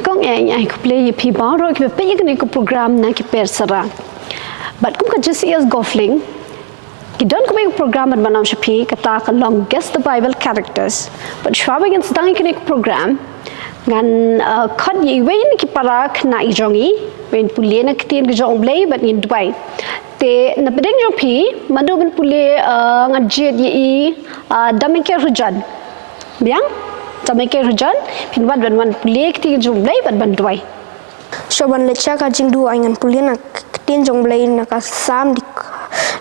Kung ai ku play pi baro ki pe ye ku program na ki Persara. But kum ka just is Golflink. Ki don ku program at banam shapi kata ka long guess the Bible characters. But shwabing in sdang ki program ngan khot yi wein ki para khna I jongi wein Pule na kitien ki jong blay but in Duwai. Te na pedeng jo pi madu ben Pule ngajet yi Dameker Hujon. Biang Dameker Hujon pinwan ban Pule kitien jong blay but ban Duwai. So ban lecha ka jing Duwai ngan Pule na kitien jong blay na ka sam di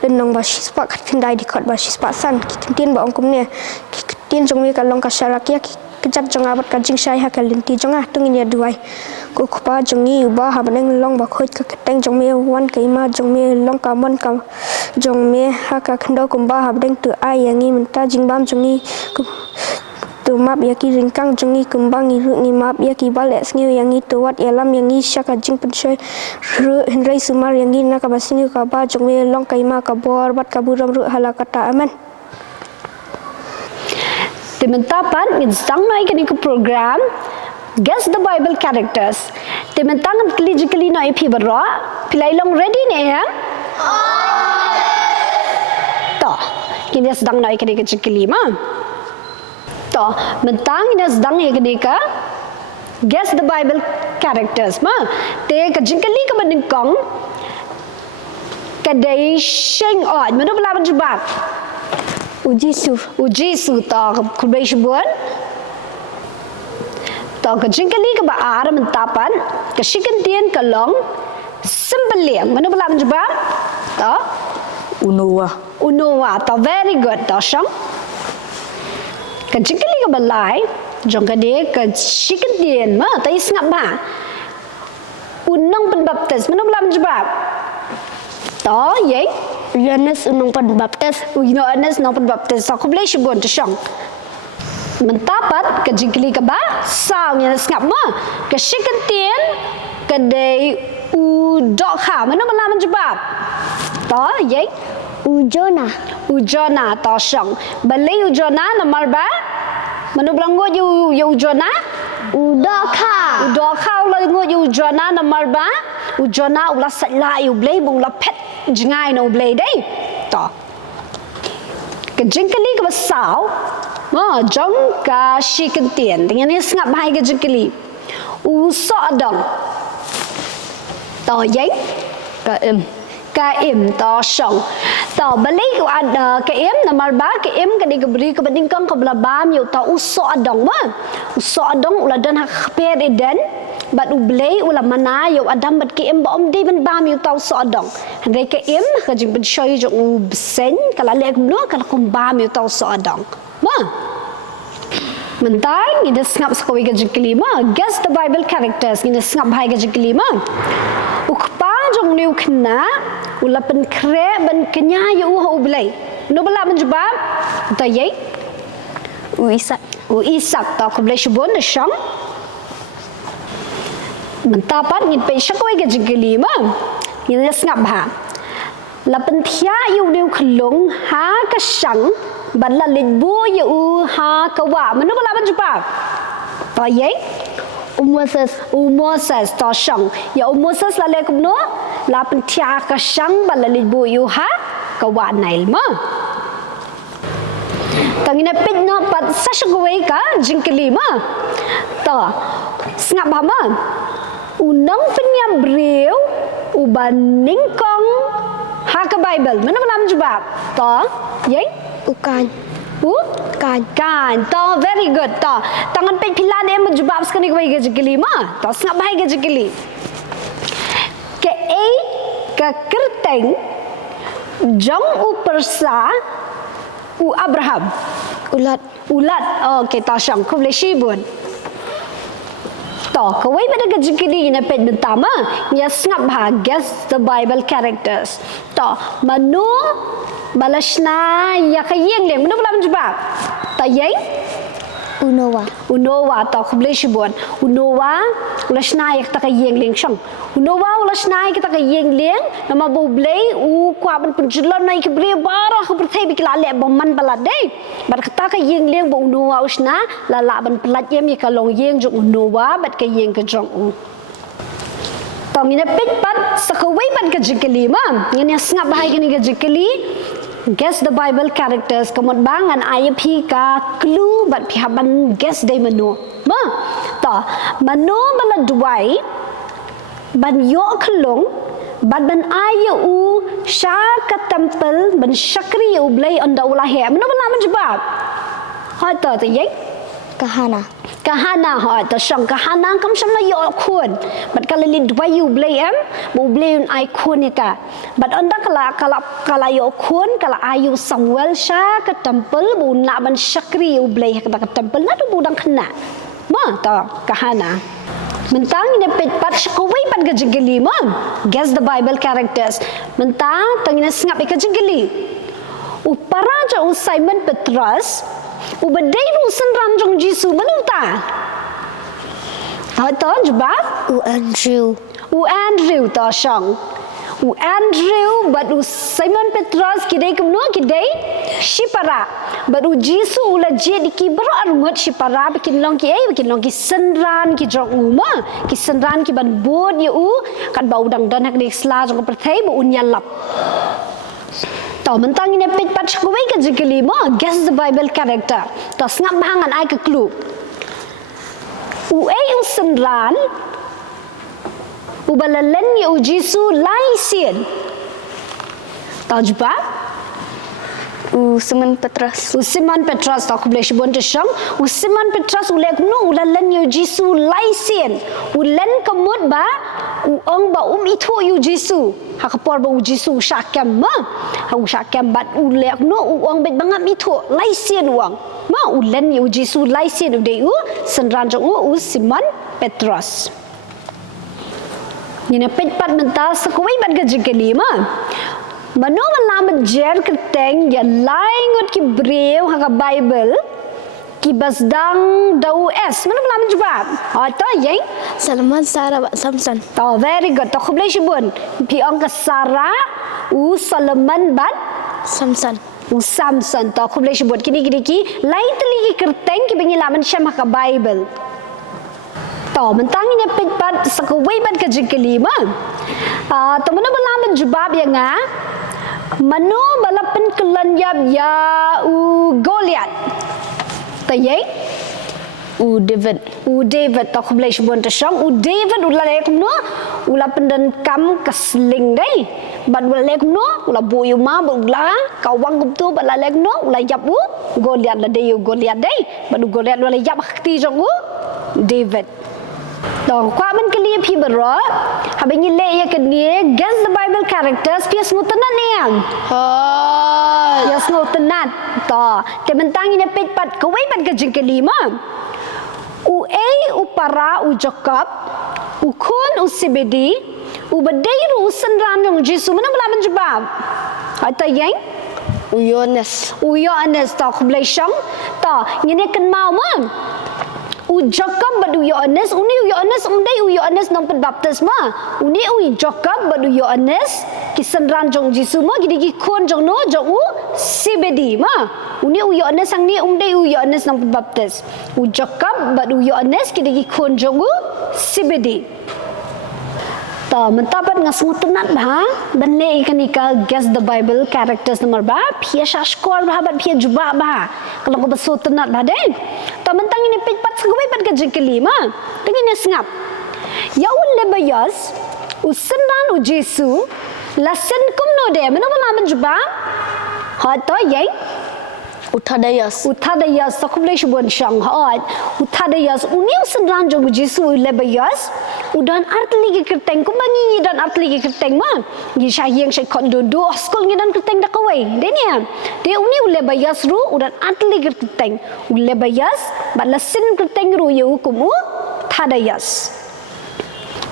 dan nong ba shispa kindai di khot ba shispa san kitien ba ongkum ne kitien jong me ka long ka sharakia kejap jong abat ka jing shai ha ka linti jong ah tung ni Duwai ko khupa jong ni ba ha ban long ba khoi ka teng jong me wan kai ma jong me long ka mon ka jong me ha ka khndo kum ba ha ban tu ai yang ni menta jing bam jong ni tu map ya ki ringkang jong ni kumbang ni ru ni map ya ki bales ngi yang ni tu wat elam yang ni sha ka jing pen shai ru henrai sumar yang ni na ka basini ka ba jong me long kai ma ka bor bat ka buram ru hala kata aman. Tementapan insang na ikani ko program guess the Bible characters. Tementang logically na ipi barra pilai long ready ne ya. To kini sedang na ikani kecil ma. To mentang ini sedang ikani ka guess the Bible characters ma. Te kecil ka bandingkong kadai sheng od mana belaban jubak. Uji su ta kubai shubuan ta ka jingkali ka ba ar mentapan ka shikan tien ka long simple mana bela menjeba ta unowa ta very good ta shang ka jingkali ka balai jong ka de ka shikan tien ma ta isngap ba unong penbaptis mana bela menjeba ta ye Yanes unong penbaptis Yanes nong penbaptis sa kublai shibun tu syang mentapat ke jingkli ke ba sao nya ngap ma ke shikan tien ke dei udok kha mana malam jebab ta ye ujona ta syang balai ujona nomor ba mana belanggo you ujona udok la ngo you ujona nomor ba ujona ulah sala you blai bung la pet jingai no blai dei ta ke jingkli ke ba sao ma jong ka shikan tien dengan ni ngap hai ke jingkli uso adang to yai ka im to song to bali ku ada ka im nomor ba ka im ka digabri ka bandingkang ka blabam yu ta uso adang ma uso adang ula dan hak per eden bat ublei ula mana yu adam bat ka im ba om de ban bam yu ta uso adang handai ka im ka jing ben shoy jo sen kala lek no kala kum bam yu ta uso adang ma mentai ini ngap sekoi ke jingkli ma guess the Bible characters ini ngap hai ke jingkli ma ukpa jong niu kena ula pen kre ban kenya yu ho blai no bala menjebab ta ye u isak ta ko blai shubon de shang mentapat ni pe sekoi ke jingkli ma ini ngap ha la pen thia yu niu khlung ha ka shang ban la lin bu yu ha ka wa mana bala menjebab ta ye Moses ta shang ya Moses la lek no la pen thia ka shang ban la lin bu yu ha ka wa nail ma tangina pit no pat sashagwe ka jingkli ma ta ngap ba ma unang penyam breu ubaning kong ha ka Bible mana bala menjebab ta ye kan ta very good ta tangan pe pilan em jawab sekali ke bagi jekili ma ta ngap bai ke jekili ke e ka kerteng jong u persa u Abraham ulat okay ta syang ko boleh shibun to kawai pada ke jekili na pe pertama nya ngap ha guess the Bible characters to manu balasna ya kayeng leng mana belum jawab ta ye Unowa ta khublei shibon. Unowa ula shnai kita ka yeng leng shang. Unowa ula shnai kita ka yeng leng nama boblei u kwa ban penjulan nai kebre bara ke berthai bikla le boman balad dei. Bar kita ka yeng leng bo unowa usna la la ban pelat yem ye ka long yeng jong unowa bat ka yeng ka jong u. Tong ina pit pat sakawai ban ka jikeli ma. Ngene sngap bahai kini ka jikeli. Guess the Bible characters kamot bangan IAP ka clue but pihaban guess day manu ma ta manu bala Duwai ban yo khlong ban ayu u sha ka temple ban shakri u blai onda ula he manu bala man jawab ha ta ta ye kahana ha ta shang kahana kam sham la yo khun bat kala li Duwai u blai em bu blai un ai khun ya ka bat onda kala yo khun kala ayu Samuel sha ka temple bu na ban shakri u blai ka temple na tu budang khna ma ta kahana mentang ine pet pat shkawai pat ga jigeli ma guess the Bible characters mentang tangina sngap ka jigeli upara ja u Simon Petrus ubadai rusan ranjong Jisu manuta ta jawab u Andrew ta shang u Andrew but u Simon Petrus kidai kumno kidai shipara but u Jisu ula je diki baro arungot shipara bikin long ki senran ki jong uma ki senran ki ban bod ye u kan bau dang dan hak dik sla jong perthai bu unyalap tau mentang ine pit pat shkawai ka jikeli ma guess the Bible character ta sngap bahangan ai ka clue u senran u balalen ye u Jisu lai sien ta jba Simon Petrus ta khublei shibon te shang u Simon Petrus u lek no u len ye Jisu lai sien u len kamut ba u ong ba itu yu Jisu Kharpor ba u Jisu syakam ma u syakam bat u lek no u ong bet bangam itu lai sien uang ma u len yu Jisu lai sien u de u senran jong u Simon Petrus ni na pet pat mental sakoi bat ga jikeli ma mano malam jer keteng ya laingot ki brew ha Bible ki basdang dau es mana malam jawab ta yang Salman Sarah Samson ta very good ta khublei shibun pi ong ka Sarah u Solomon bat Samson ta khublei shibun kini ki lain teli ki keteng ki bengi laman syam ha Bible ta mentang ine pit pat sakawai bat ka jikeli ma ta mana malam jawab ya nga manu balapan kelan ya u Goliath ta ye u David ta khublei shibon ta shang u David ula lek no ula pendan kam kasling dai ban ula lek no ula boyu ma ula kawang guptu bala lek no ula yap u Goliath la dai u Goliath dai ban Goliath ula yap khti jong u David dong kwa man kali phi baro habingi le ya kini guess the Bible characters pi smutanat ne yang ya smutanat to te mentang ine pet pat kawai pat ka jingkeli ma u para u Jacob u khun u Zebedi u badai ru senran jong Jisu mana bala menjawab ata yang u Yohanes ta khublei shang ta ngine kan mau ma u Jacob badu Yohanes uni Yohanes umdai u Yohanes nang baptisma uni u Jacob badu Yohanes kisan ran jong Jisu ma gidi khon jong no jong u Zebedi ma uni u Yohanes sang ni umdai u Yohanes nang baptis u Jacob badu Yohanes gidi khon jong u Zebedi ta mentapat ngasmutunat ba banle ikanika guess the Bible characters nomor ba phia shashkol ba bat phia juba ba kalau ko basutunat ba den ta mentang ini pitpat segoi bat ka jikeli ma tengin sngap ya ulle bayas usendan u Jisu lasen kumno de mena bala juba ha to yai Uthadayas sakublei shibon shang hat uthadayas uniu senran jong Jisu lebayas udan artli ki kerteng kumbangi dan artli ki kerteng ma gi syayeng syai kon do skol ngi dan kerteng da kawai denia de uniu lebayas ru udan artli ki kerteng lebayas balasin kerteng ru yu kumu thadayas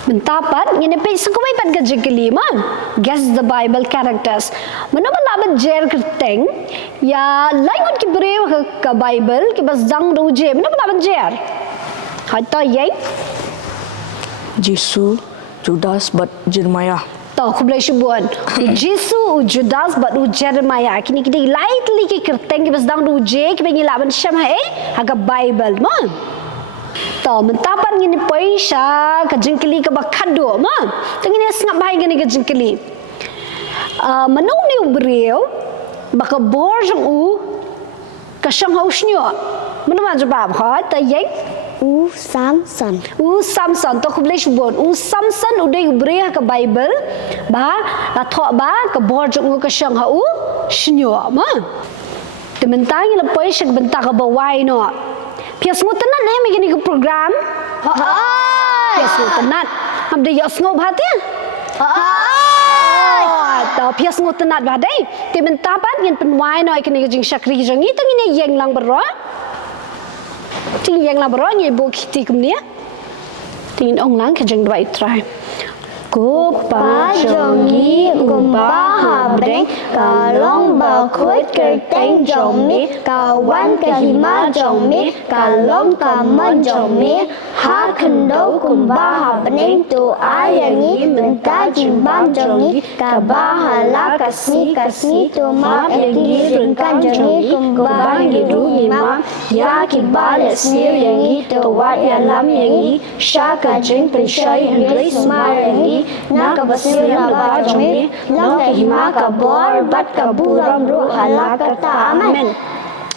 Mentapat ngene pe sekwai pat ga jikeli man. Guess the Bible characters. Manoba laban jer kerteng ya laingon ki breu ka Bible ki bas dang ruje. Manoba laban jer. Hatta yai Jesus, Judas, but Jeremiah. Tahu aku boleh sebut. Jesus, Judas, but Jeremiah. Kini kita lightly ki kerteng ki bas dang ruje ki pengi laban syam haga Bible man. Tahu mentapan ngini poisha ka jengkeli ka bakado man. Tengini sengap bahai gini ka jengkeli. Manung ni ubreu baka borjong ka syang hausnyo. Menawa jawab ha ta yeng Samson. Samson to kublai shbon Samson udai ubreu ka Bible ba la tho ba ka borjong ka syang hau snyo ma. Tementang la poisha bentak ka bawai no. Pias ngutenat begini ke program. Pias ngutenat. Abda ya sngob hati. Tahu pias ngutenat badai. Ti mentapat ngin penwai no ikini jing syakri jang itu ngini yeng lang bero. Ting yeng lang bero ngi bu kiti kumnia. Tingin ong lang ke jang Duwai try. Kupa jongi kumpa habreng kalong bakut kerteng jomi kawan kehima jomi kalong taman jomi ha kendo kumpa habreng tu ayangi benta jimbam jongi kabahala kasni tu ma yangi ringkan jongi kumpa hidu hima ya kibale sir yangi tu wat yalam yangi shaka jing penshay yangi sumar yangi nak basir laba jomi long hima ka bor bat ka buram ru halakata amen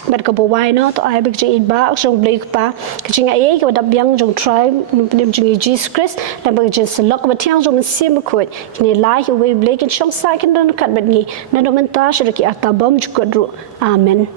Bat ka bawai no to ai big jing ba jong blake pa kaching ai ka dab yang jong try nim jing Jesus Christ na ba jing selok ba tiang jong sim khoi kini lai we blake and shong sa kin don kat bat ngi na do menta shirki atabam jukod ru amen